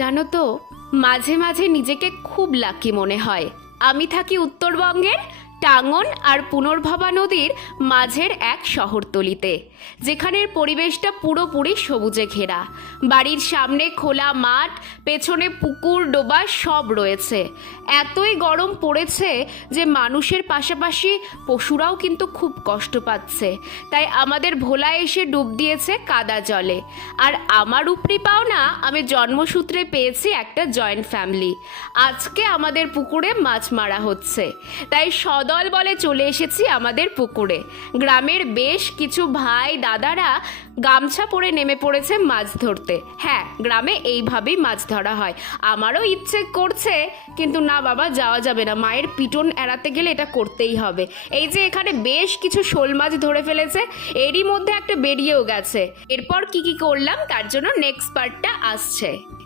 জানো তো, মাঝে মাঝে নিজেকে খুব লাকি মনে হয়। আমি থাকি উত্তরবঙ্গের টাঙ্গন আর পুনর্ভবা নদীর মাঝের এক শহরতলিতে, যেখানের পরিবেশটা পুরোপুরি সবুজে ঘেরা। বাড়ির সামনে খোলা মাঠ, পেছনে পুকুর ডোবা সব রয়েছে। এতই গরম পড়েছে যে মানুষের পাশাপাশি পশুরাও কিন্তু খুব কষ্ট পাচ্ছে। তাই আমাদের ভোলা এসে ডুব দিয়েছে কাদা জলে। আর আমার উপরি পাওনা, আমি জন্মসূত্রে পেয়েছি একটা জয়েন্ট ফ্যামিলি। আজকে আমাদের পুকুরে মাছ মারা হচ্ছে, তাই সদল বলে চলে এসেছি আমাদের পুকুরে। গ্রামের বেশ কিছু ভাই দাদারা গামছা পরে নেমে পড়েছে মাছ ধরতে। হ্যাঁ, গ্রামে এইভাবেই মাছ ধরা হয়। আমারও ইচ্ছে করছে, কিন্তু না বাবা, যাওয়া যাবে না। মায়ের পিটন এড়াতে গেলে এটা করতেই হবে। এই যে এখানে বেশ কিছু শোল মাছ ধরে ফেলেছে, এরই মধ্যে একটা বেরিয়েও গেছে। এরপর কি কি করলাম তার জন্য নেক্সট পার্টটা আসছে।